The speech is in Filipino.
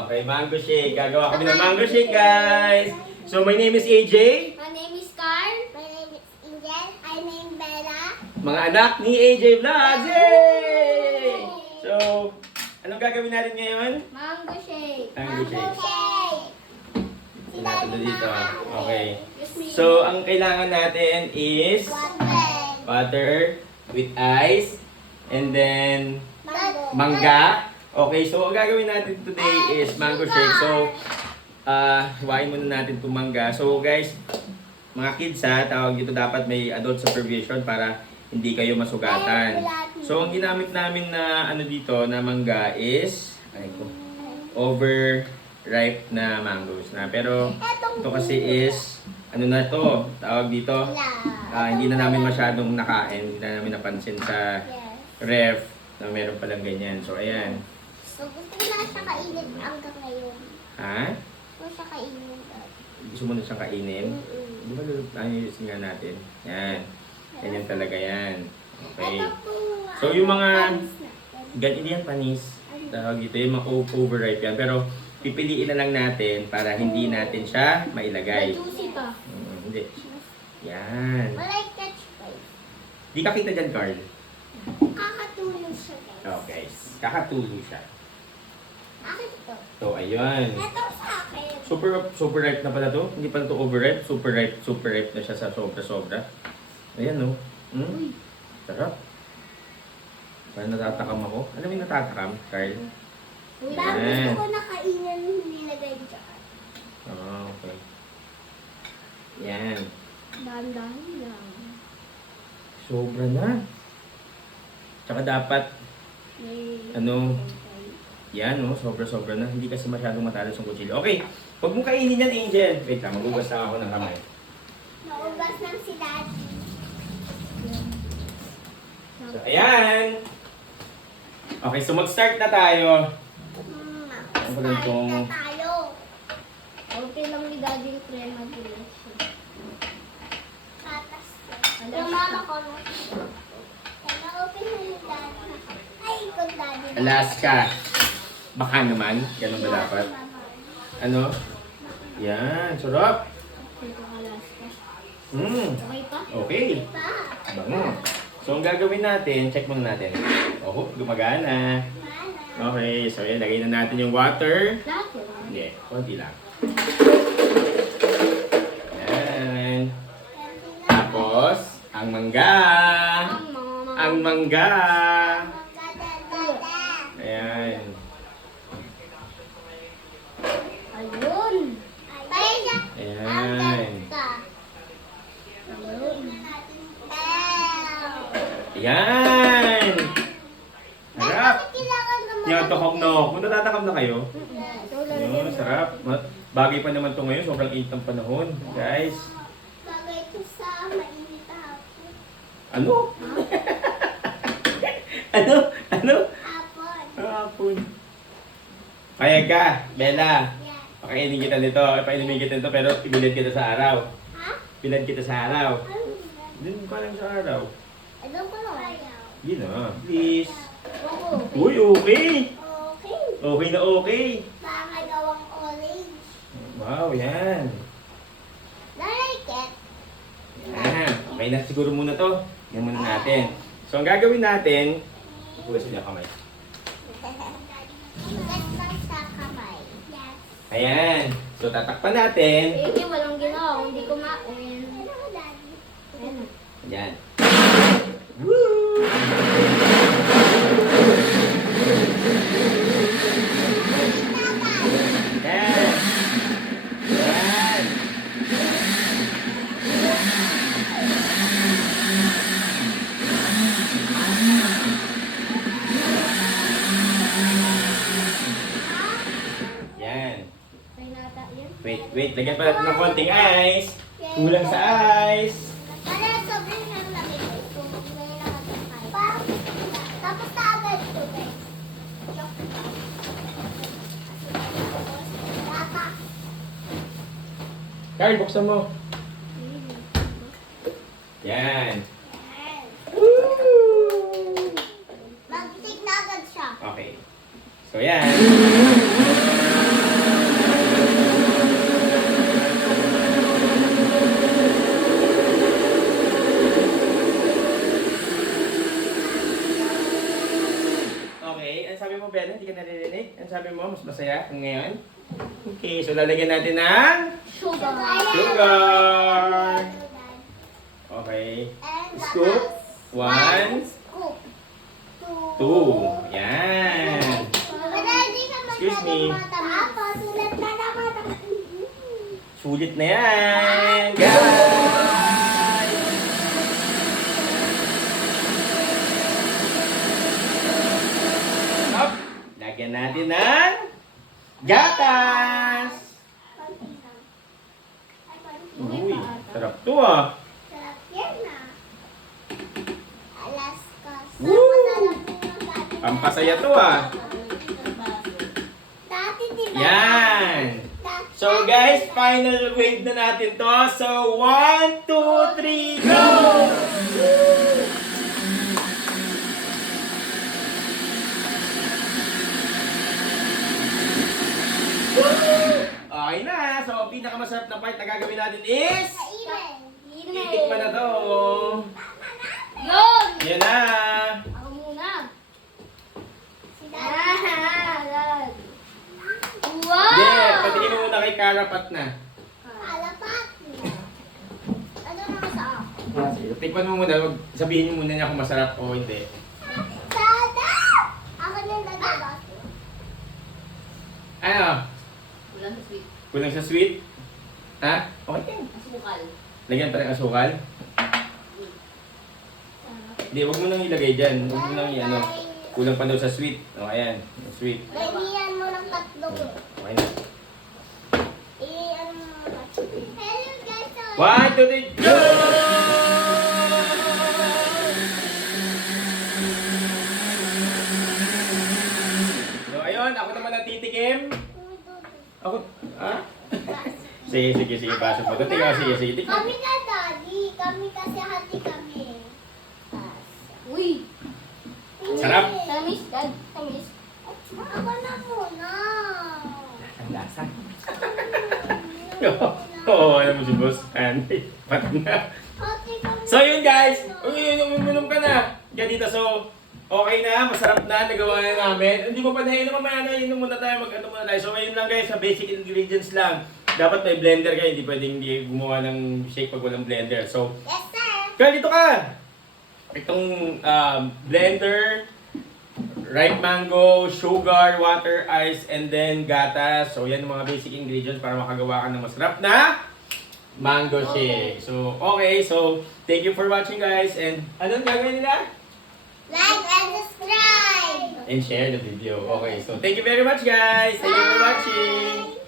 Okay, mango shake. Gagawa kami ng mango shake, guys. So, my name is AJ. My name is Carl. My name is Angel. I name Bella. Mga anak ni AJ Vlogs. Yay! So, anong gagawin natin ngayon? Mango shake. Mango shake. shake. Natin na dito. Okay. Excuse me. So, ang kailangan natin is water with ice and then mangga. Okay, so ang gagawin natin today is mango shake. So, hiwain muna natin itong mangga. So, guys, mga kids ha, tawag dito dapat may adult supervision para hindi kayo masugatan. So, ang ginamit namin na ano dito, na mangga is overripe na mangoes na. Pero, ito kasi is, ano na to, tawag dito, hindi na namin masyadong nakain, hindi na namin napansin sa ref na meron palang ganyan. So, ayan. So, gusto ko na siya kainin hanggang ngayon. Ha? Gusto ko siya kainin. Gusto mo na siyang kainin? Di ba ayusin nga natin? Yan. Ganyan talaga yan. Okay. So, yung mga ganyan yan, panis. Tawag dito, yung mga overripe yan. Pero, pipiliin na lang natin para hindi natin siya mailagay. Juicy pa. Hindi. Yan. Malay catch guys. Di ka kita dyan, Carl. Kakatulong siya guys. Okay. Kakatulo siya. Akin ito. So, ayun. Ito sa akin. Super ripe na pala to. Hindi pa to overripe. Super ripe na siya sa sobra-sobra. Ayan, no? Sarap. Parang natatakam ako. Alam mo yung natatakam, Carl? Bakit gusto ko na kainin nilagay dyan? Okay. Yan. Dahan-dahan lang. Sobra na. Tsaka dapat, May... yan, no? Sobra-sobra na. Hindi kasi masyadong matalas yung kutsilyo. Okay. Huwag mong kainin yan, Angel. Wait lang, magugas lang ako ng kamay. Naubas lang si Daddy. So, ayan. Okay, so mag-start na tayo. Ang Start ganitong... na tayo. Okay lang ni Daddy yung crema dito. Tatas. Yung mama ko na. Na-open na ni Daddy. Ay, ikot Daddy. Alaska. Baka naman. Ganun ba dapat? Ano? Yan, sarap. Ito Alaska. Okay pa? Okay. Bango. So, ang gagawin natin, check muna natin. Oh, gumagana. Okay, so yan, lagay na natin yung water. Lahat yun. Hindi, konti lang. Yan. Tapos, ang mangga. Ang mangga. Ayan. Ayun. Ayan. Ayan. Sarap. Tinatakam na ako. Natatakam na kayo? Yun, sarap. Bagay pa naman to ngayon. Sobrang init ng panahon. Guys. Bagay ito sa mainit na hapon. Ano? Ano? Ano? Hapon. Hapon. Payag ka, Bella. Yan. Pakainin kita nito. Painumin kita nito pero ibilad kita sa araw. Ha? Bilad kita sa araw. Ano yan? Dun ka lang sa araw. Ano ko lang? Yun na. Please. Oo. Uy, okay. Okay. Okay na okay. Baka gawang orange. Wow, yan. Like it. Yan. Okay na siguro muna to. Yan muna natin. So, ang gagawin natin, hugasin niyo kamay. Ikat lang sa kamay. Yes. Ayan. So, tatakpan natin. Hindi, walang ginawa. Hindi kumain. Ayan. Ayan. Woo! Yan. Yan. Yan. Ay, nata yan. Wait. Lagyan pa natin ng konting ice. Kulang sa ice. Para sobrang lang lamig. May nakatapay. Tapos kaagad ito, guys. Carl, buksan mo. Yan. Mag-stick na agad siya. Okay. So, yan. mo, Bella? Hindi ka naririnig? Ano sabi mo? Mas masaya kung ngayon? Okay, so lalagyan natin ng Sugar. sugar. Okay. And Scoop. One, Scoop. two. Yan. Excuse me. Tapos, sulat na naman. Sulit na yan. Guys! Up. Lagyan natin ng gatas. Uy, sarap to ah. Sarap yan ah. Alaska. Woo! Masarap yung dati. Pampasaya to ah. Dati diba? Yan. So guys, final wave na natin to. So 1, 2, 3, go! Okay na. So pinakamasarap na part na gagawin natin is titikman na to. Yun! Yan na. Ako muna. Alapat. Wow! Yeah, patingin mo muna kay Karapat na. Ano naman sa ako? Sige, tikman mo muna. Wag sabihin mo muna niya kung masarap o hindi. Sada! Ako na yung nagabas. Ano? Wala sa sweet. Kulang sa sweet? Ha? Okay yan. Asukal. Lagyan pa ng asukal. Hindi, wag mo nang ilagay dyan. Wag mo nang ano. Kulang pa daw sa sweet. O, ayan. Sweet. Ganyan mo ng tatlong. Okay na. Ano mo na. Hello guys! So, 1, 2, 3, go! So, ayun. Ako naman ang titikim. Ako, ha? Sige, baso po. Tingnan, sige, tikman. Kami na daddy. Kami kasi hati kami. Uy! Sarap. Tamis, dad. Tamis. Ako na muna. Ang lasa. Oo, alam mo si Boss. Andy. Pat na. Hati kami. So yun guys, uminom ka na. Yan dito, so okay na, masarap na, nagawa na namin. Hindi mo pa nainom, mamaya na inom muna tayo, mag-ano muna tayo. So ayun lang guys, sa basic ingredients lang. Dapat may blender kayo, hindi pwedeng hindi gumawa ng shake pag walang blender. So, Yes sir. kaya dito ka! Itong blender, ripe mango, sugar, water, ice, and then gatas. So yan ang mga basic ingredients para makagawa ka ng masarap na mango shake. So, okay. So, thank you for watching guys. And anong gagawin nila? Like and subscribe. And share the video. Okay. So, thank you very much guys. Thank you for watching.